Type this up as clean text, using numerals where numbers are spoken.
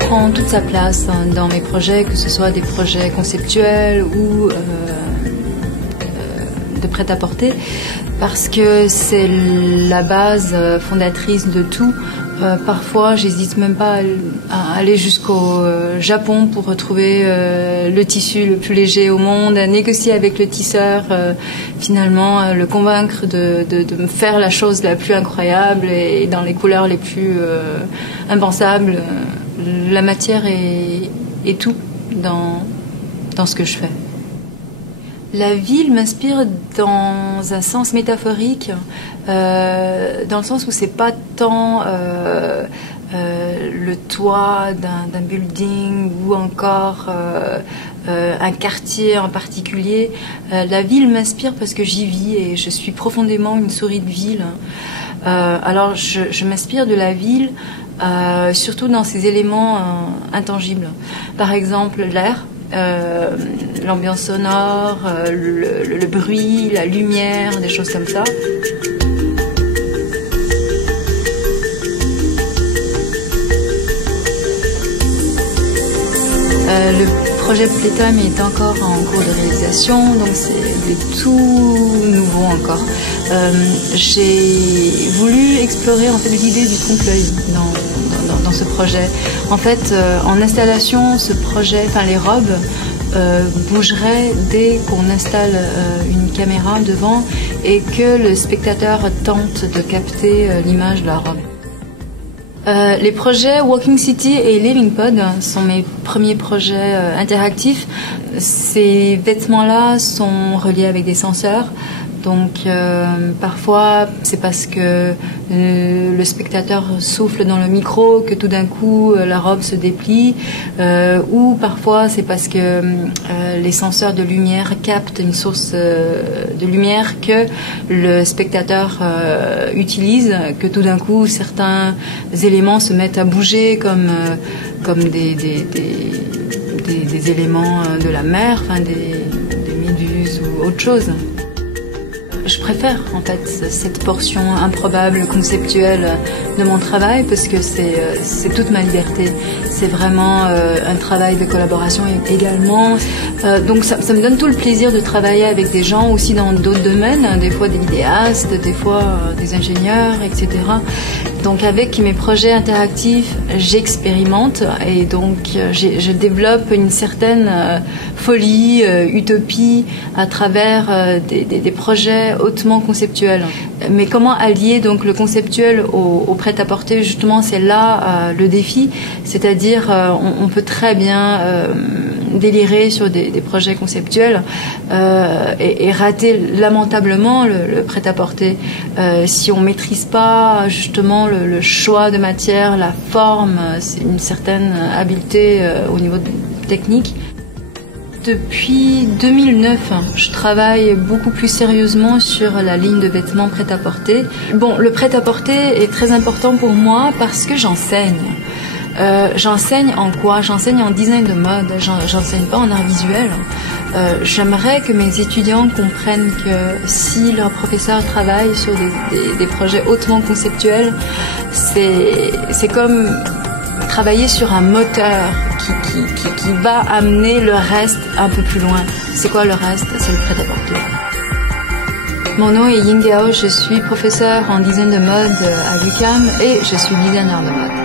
Prend toute sa place dans mes projets, que ce soit des projets conceptuels ou de prêt-à-porter, parce que c'est la base fondatrice de tout. Parfois, j'hésite même pas à aller jusqu'au Japon pour retrouver le tissu le plus léger au monde, à négocier avec le tisseur, finalement le convaincre de me faire la chose la plus incroyable et dans les couleurs les plus impensables. La matière est tout dans ce que je fais. La ville m'inspire dans un sens métaphorique, dans le sens où c'est pas tant le toit d'un building ou encore un quartier en particulier. La ville m'inspire parce que j'y vis et je suis profondément une souris de ville. Alors je m'inspire de la ville, surtout dans ces éléments intangibles. Par exemple, l'air. L'ambiance sonore, le bruit, la lumière, des choses comme ça. Le projet Playtime est encore en cours de réalisation, donc c'est tout nouveau encore. J'ai voulu explorer en fait l'idée du trompe-l'œil dans ce projet. En fait, en installation, ce projet, enfin les robes bougeraient dès qu'on installe une caméra devant et que le spectateur tente de capter l'image de la robe. Les projets Walking City et Living Pod sont mes premiers projets interactifs. Ces vêtements-là sont reliés avec des senseurs. Donc parfois c'est parce que le spectateur souffle dans le micro que tout d'un coup la robe se déplie, ou parfois c'est parce que les senseurs de lumière captent une source de lumière que le spectateur utilise, que tout d'un coup certains éléments se mettent à bouger comme des éléments de la mer, enfin des méduses ou autre chose. Je préfère en fait cette portion improbable, conceptuelle de mon travail parce que c'est toute ma liberté. C'est vraiment un travail de collaboration également. Donc ça me donne tout le plaisir de travailler avec des gens aussi dans d'autres domaines, des fois des vidéastes, des fois des ingénieurs, etc. Donc avec mes projets interactifs, j'expérimente et donc je développe une certaine folie, utopie à travers des projets hautement conceptuels. Mais comment allier donc le conceptuel au prêt-à-porter, justement, c'est là le défi. C'est-à-dire, on peut très bien délirer sur des projets conceptuels et rater lamentablement le prêt-à-porter si on maîtrise pas justement le choix de matière, la forme, une certaine habileté au niveau technique. Depuis 2009, je travaille beaucoup plus sérieusement sur la ligne de vêtements prêt-à-porter. Bon, le prêt-à-porter est très important pour moi parce que j'enseigne. J'enseigne en quoi? J'enseigne en design de mode, j'enseigne pas en art visuel. J'aimerais que mes étudiants comprennent que si leur professeur travaille sur des projets hautement conceptuels, c'est comme travailler sur un moteur qui va amener le reste un peu plus loin. C'est quoi le reste? C'est le prêt-à-porter. Mon nom est Ying Gao, je suis professeure en design de mode à l'UQAM et je suis designer de mode.